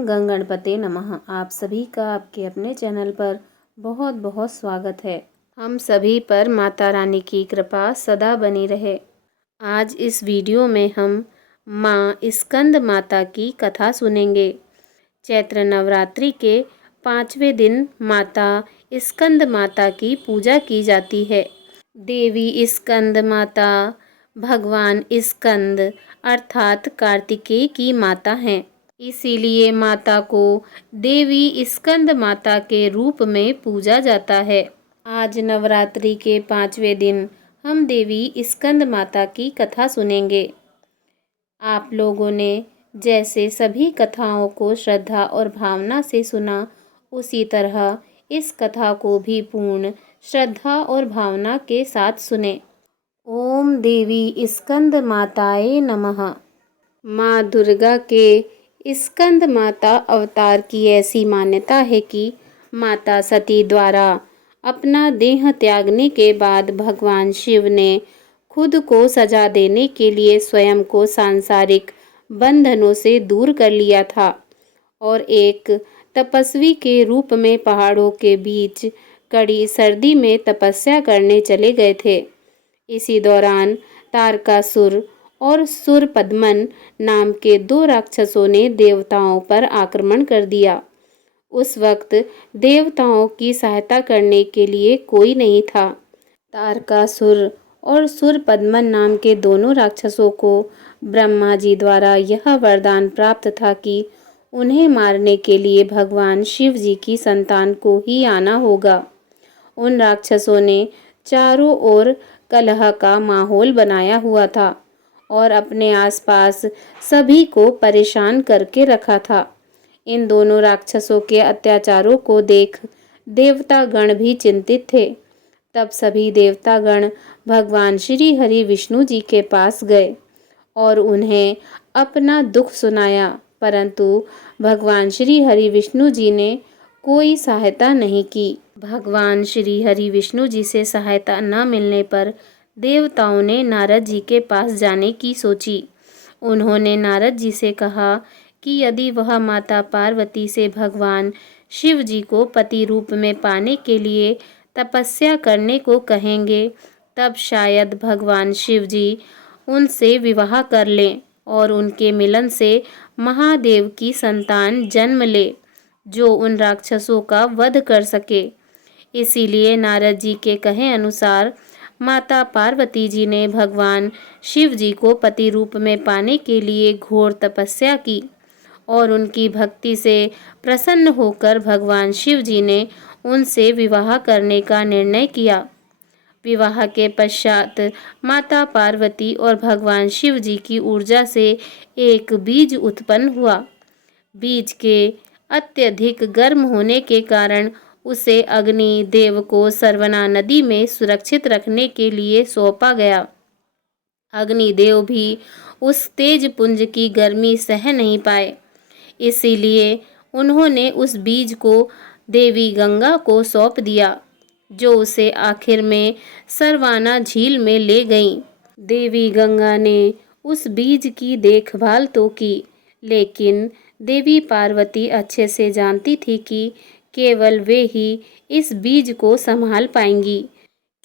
ओम गंगणपते नमः। आप सभी का आपके अपने चैनल पर बहुत बहुत स्वागत है। हम सभी पर माता रानी की कृपा सदा बनी रहे। आज इस वीडियो में हम माँ स्कंद माता की कथा सुनेंगे। चैत्र नवरात्रि के 5वें दिन माता स्कंद माता की पूजा की जाती है। देवी स्कंद माता भगवान स्कंद अर्थात कार्तिकेय की माता हैं। इसीलिए माता को देवी स्कंद माता के रूप में पूजा जाता है। आज नवरात्रि के 5वें दिन हम देवी स्कंद माता की कथा सुनेंगे। आप लोगों ने जैसे सभी कथाओं को श्रद्धा और भावना से सुना, उसी तरह इस कथा को भी पूर्ण श्रद्धा और भावना के साथ सुने। ओम देवी स्कंद माताए नमः। माँ दुर्गा के स्कंद माता अवतार की ऐसी मान्यता है कि माता सती द्वारा अपना देह त्यागने के बाद भगवान शिव ने खुद को सजा देने के लिए स्वयं को सांसारिक बंधनों से दूर कर लिया था और एक तपस्वी के रूप में पहाड़ों के बीच कड़ी सर्दी में तपस्या करने चले गए थे। इसी दौरान तारकासुर और सुरपद्मन नाम के 2 राक्षसों ने देवताओं पर आक्रमण कर दिया। उस वक्त देवताओं की सहायता करने के लिए कोई नहीं था। तारकासुर और सुरपद्मन नाम के दोनों राक्षसों को ब्रह्मा जी द्वारा यह वरदान प्राप्त था कि उन्हें मारने के लिए भगवान शिव जी की संतान को ही आना होगा। उन राक्षसों ने चारों ओर कलह का माहौल बनाया हुआ था और अपने आसपास सभी को परेशान करके रखा था। इन दोनों राक्षसों के अत्याचारों को देख देवतागण भी चिंतित थे। तब सभी देवतागण भगवान श्री हरि विष्णु जी के पास गए और उन्हें अपना दुख सुनाया, परंतु भगवान श्री हरि विष्णु जी ने कोई सहायता नहीं की। भगवान श्री हरि विष्णु जी से सहायता न मिलने पर देवताओं ने नारद जी के पास जाने की सोची। उन्होंने नारद जी से कहा कि यदि वह माता पार्वती से भगवान शिव जी को पति रूप में पाने के लिए तपस्या करने को कहेंगे, तब शायद भगवान शिव जी उनसे विवाह कर लें और उनके मिलन से महादेव की संतान जन्म ले, जो उन राक्षसों का वध कर सके। इसीलिए नारद जी के कहे अनुसार माता पार्वती जी ने भगवान शिव जी को पति रूप में पाने के लिए घोर तपस्या की और उनकी भक्ति से प्रसन्न होकर भगवान शिव जी ने उनसे विवाह करने का निर्णय किया। विवाह के पश्चात माता पार्वती और भगवान शिव जी की ऊर्जा से एक बीज उत्पन्न हुआ। बीज के अत्यधिक गर्म होने के कारण उसे अग्नि देव को सरवना नदी में सुरक्षित रखने के लिए सौंपा गया। अग्निदेव भी उस तेज पुंज की गर्मी सह नहीं पाए, इसीलिए उन्होंने उस बीज को देवी गंगा को सौंप दिया, जो उसे आखिर में सरवाना झील में ले गईं। देवी गंगा ने उस बीज की देखभाल तो की, लेकिन देवी पार्वती अच्छे से जानती थी कि केवल वे ही इस बीज को संभाल पाएंगी,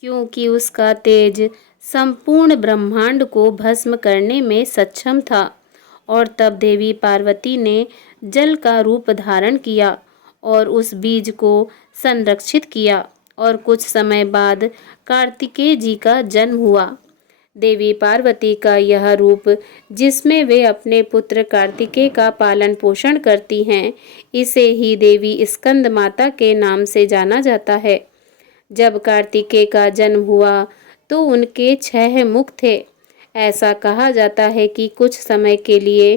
क्योंकि उसका तेज संपूर्ण ब्रह्मांड को भस्म करने में सक्षम था। और तब देवी पार्वती ने जल का रूप धारण किया और उस बीज को संरक्षित किया और कुछ समय बाद कार्तिकेय जी का जन्म हुआ। देवी पार्वती का यह रूप, जिसमें वे अपने पुत्र कार्तिकेय का पालन पोषण करती हैं, इसे ही देवी स्कंद माता के नाम से जाना जाता है। जब कार्तिकेय का जन्म हुआ तो उनके 6 मुख थे। ऐसा कहा जाता है कि कुछ समय के लिए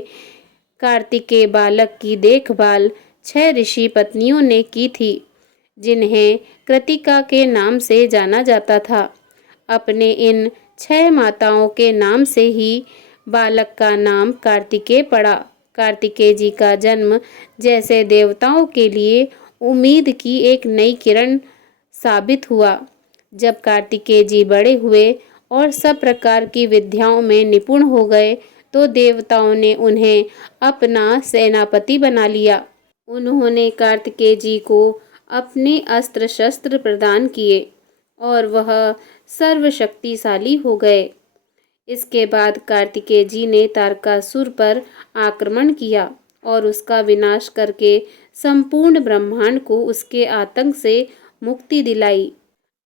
कार्तिकेय बालक की देखभाल 6 ऋषि पत्नियों ने की थी, जिन्हें कृतिका के नाम से जाना जाता था। अपने इन 6 माताओं के नाम से ही बालक का नाम कार्तिकेय पड़ा। कार्तिकेय जी का जन्म जैसे देवताओं के लिए उम्मीद की एक नई किरण साबित हुआ। जब कार्तिकेय जी बड़े हुए और सब प्रकार की विद्याओं में निपुण हो गए, तो देवताओं ने उन्हें अपना सेनापति बना लिया। उन्होंने कार्तिकेय जी को अपने अस्त्र शस्त्र प्रदान किए और वह सर्वशक्तिशाली हो गए। इसके बाद कार्तिकेय जी ने तारकासुर पर आक्रमण किया और उसका विनाश करके संपूर्ण ब्रह्मांड को उसके आतंक से मुक्ति दिलाई।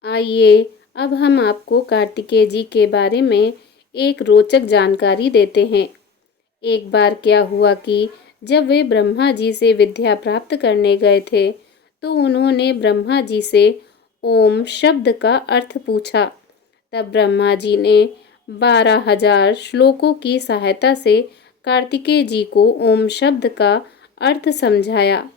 आइए अब हम आपको कार्तिकेय जी के बारे में एक रोचक जानकारी देते हैं। एक बार क्या हुआ कि जब वे ब्रह्मा जी से विद्या प्राप्त करने गए थे तो उन्होंने ब्रह्मा जी से ओम शब्द का अर्थ पूछा। तब ब्रह्मा जी ने 12,000 श्लोकों की सहायता से कार्तिकेय जी को ओम शब्द का अर्थ समझाया,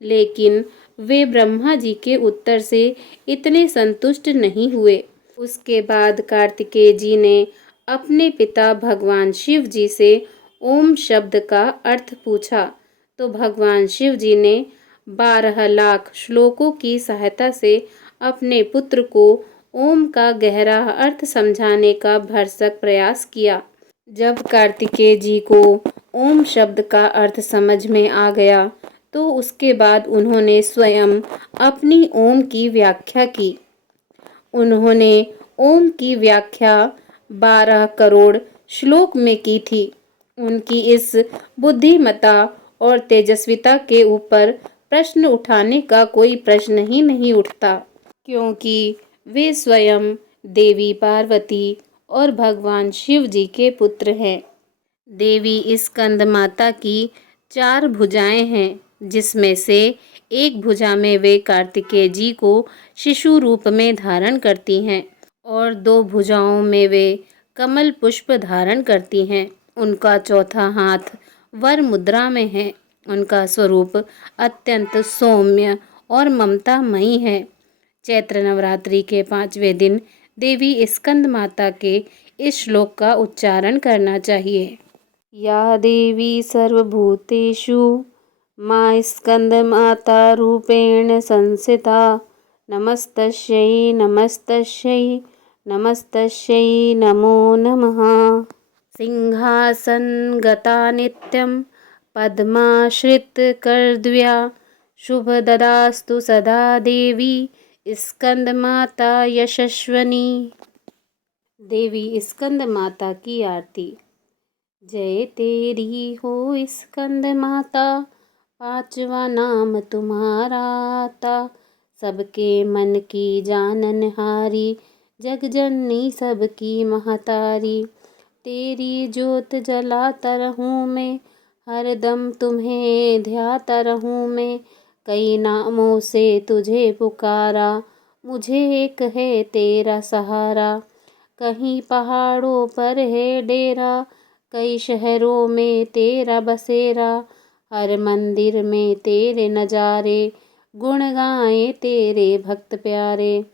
लेकिन वे ब्रह्मा जी के उत्तर से इतने संतुष्ट नहीं हुए। उसके बाद कार्तिकेय जी ने अपने पिता भगवान शिव जी से ओम शब्द का अर्थ पूछा, तो भगवान शिव जी ने 12 लाख श्लोकों की सहायता से अपने पुत्र को ओम का गहरा अर्थ समझाने का भरसक प्रयास किया। जब कार्तिकेय जी को ओम शब्द का अर्थ समझ में आ गया तो उसके बाद उन्होंने स्वयं अपनी ओम की व्याख्या की। उन्होंने ओम की व्याख्या 12 करोड़ श्लोक में की थी। उनकी इस बुद्धिमत्ता और तेजस्विता के ऊपर प्रश्न उठाने का कोई प्रश्न ही नहीं उठता, क्योंकि वे स्वयं देवी पार्वती और भगवान शिव जी के पुत्र हैं। देवी स्कंद माता की 4 भुजाएं हैं, जिसमें से एक भुजा में वे कार्तिकेय जी को शिशु रूप में धारण करती हैं और 2 भुजाओं में वे कमल पुष्प धारण करती हैं। उनका चौथा हाथ वर मुद्रा में है। उनका स्वरूप अत्यंत सौम्य और ममतामयी है। चैत्र नवरात्रि के 5वें दिन देवी स्कंद माता के इस श्लोक का उच्चारण करना चाहिए। या देवी सर्वभूतेषु मा स्कंदमाता रूपेण संस्थिता नमस्तस्यै नमस्तस्यै नमस्तस्यै नमो नमः। सिंहासनगता नित्यं पद्माश्रितकरद्वया शुभददास्तु सदा देवी स्कंदमाता यशस्विनी। देवी स्कंद माता की आरती। जय तेरी हो स्कंद माता, 5वां नाम तुम्हारा आता। सबके मन की जाननहारी, जग जननी सबकी महतारी। तेरी ज्योत जलाता रहूं मैं, हरदम तुम्हें ध्याता रहूं मैं। कई नामों से तुझे पुकारा, मुझे एक है तेरा सहारा। कहीं पहाड़ों पर है डेरा, कई शहरों में तेरा बसेरा। हर मंदिर में तेरे नजारे, गुण गाए तेरे भक्त प्यारे।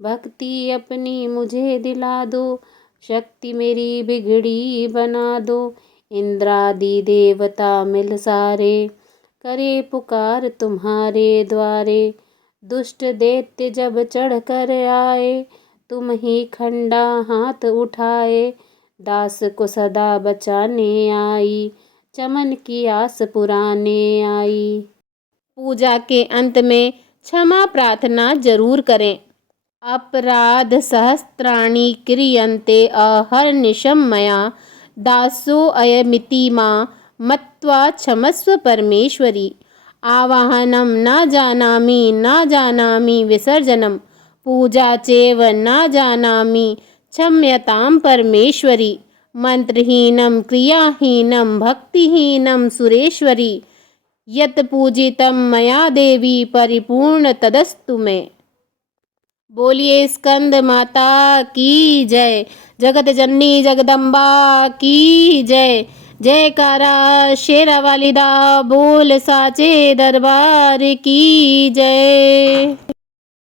भक्ति अपनी मुझे दिला दो, शक्ति मेरी बिगड़ी बना दो। इंद्रादि देवता मिल सारे, करे पुकार तुम्हारे द्वारे। दुष्ट दैत्य जब चढ़ कर आए, तुम ही खंडा हाथ उठाए। दास को सदा बचाने आई, चमन की आस पुराने आई। पूजा के अंत में क्षमा प्रार्थना जरूर करें। अपराध सहस्त्राणि क्रियन्ते अहर्निशं मया, दासो अयमिति मां मत्वा क्षमस्व परमेश्वरी। आवाहनं न जानामि विसर्जनं, पूजा चैव न जानामि क्षम्यतां परमेश्वरी। मंत्रहीनं क्रियाहीनं भक्तिहीनं सुरेश्वरी, यत् पूजितं मया देवी परिपूर्ण तदस्तु मे। बोलिए स्कंद माता की जय। जगत जननी जगदम्बा की जय। जयकारा शेरा वाली दा बोल साचे दरबार की जय।